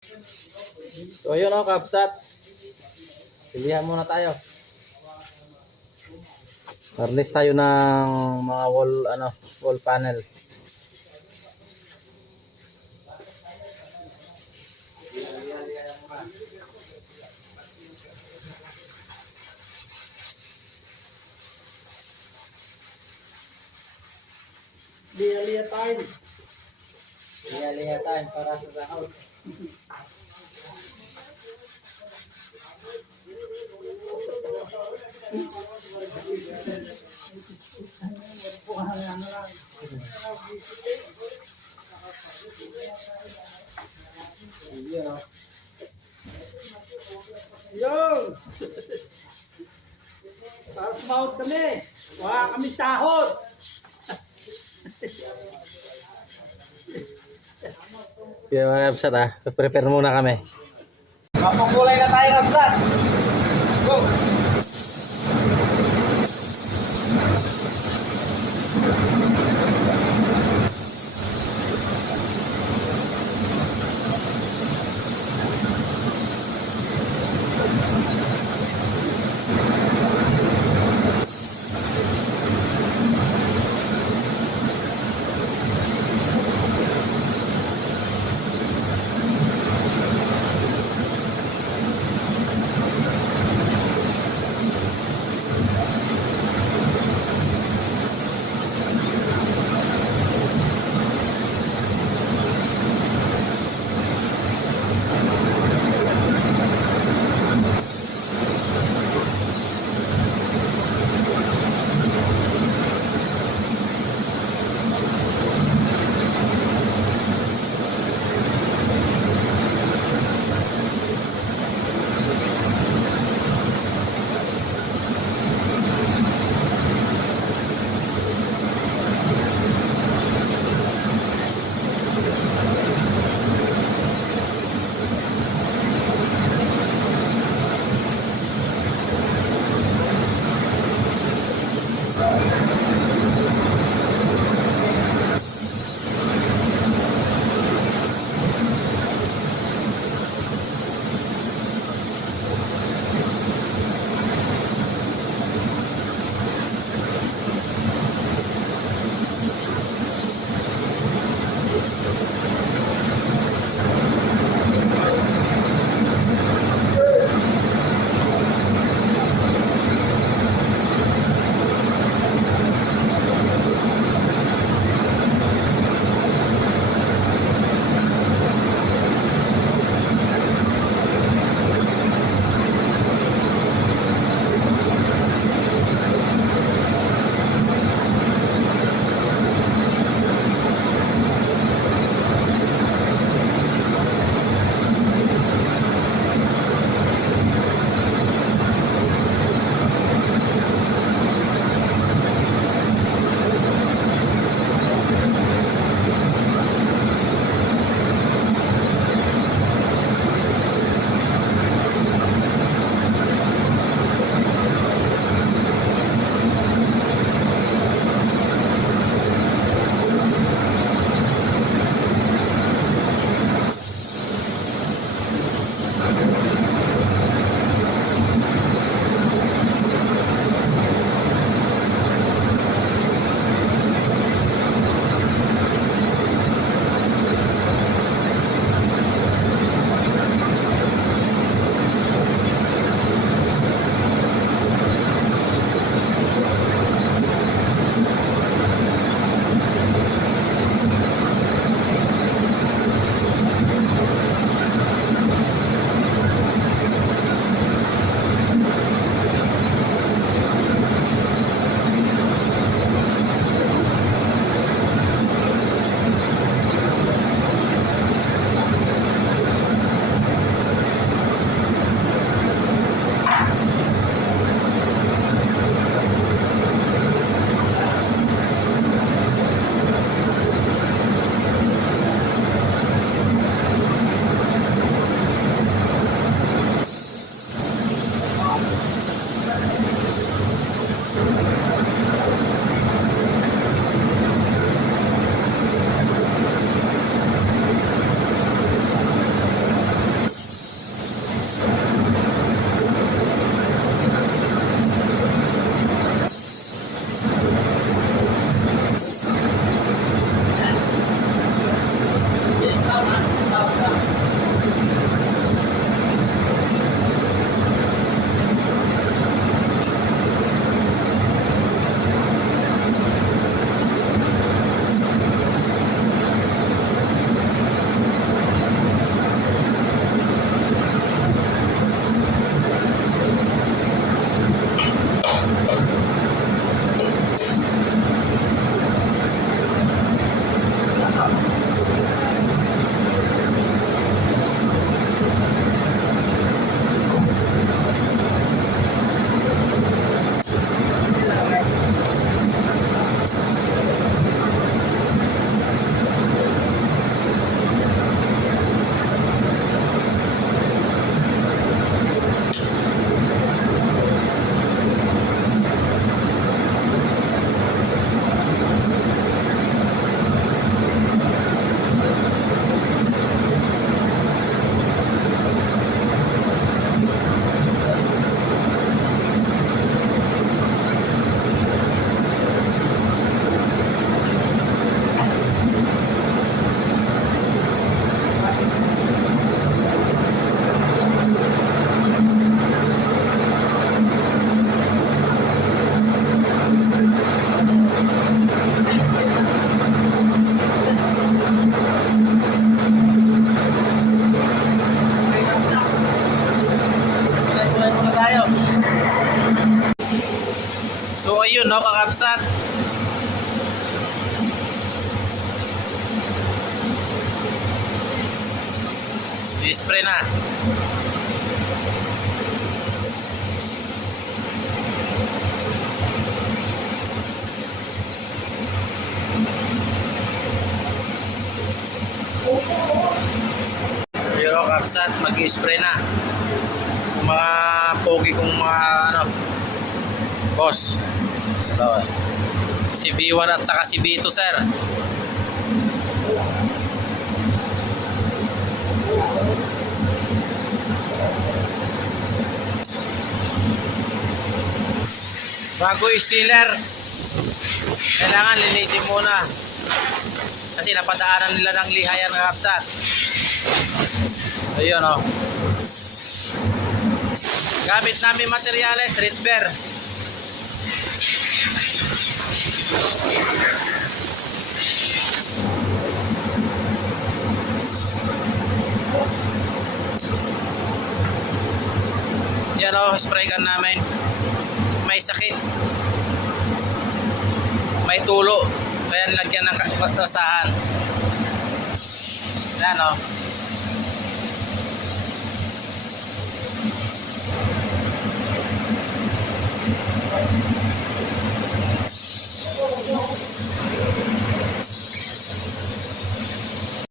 So yun o, kapsat. Pilihan muna tayo. Harness tayo ng mga wall panel. Liya-liya time. Liya tayo para sa sahod. Yo! Para sumahod kami. Wala kami sahod. Kaya mga kapsat prepare muna kami. Mapukulay na tayo, kapsat. Go! o kakabsat. I-spray na. Yun o kakabsat, mag-i-spray na. Mga pogi kong mga ano, boss. Ito, si B1 at saka si B2 sir. Bago i-sealer, kailangan linisin muna kasi napadaanan nila ng lihayan ng kapsat. Ayun o. Gamit namin materyales, Ritber. Yan o, spray gun namin. May sakit, may tulo, kaya nilagyan ng basahan. Yan o.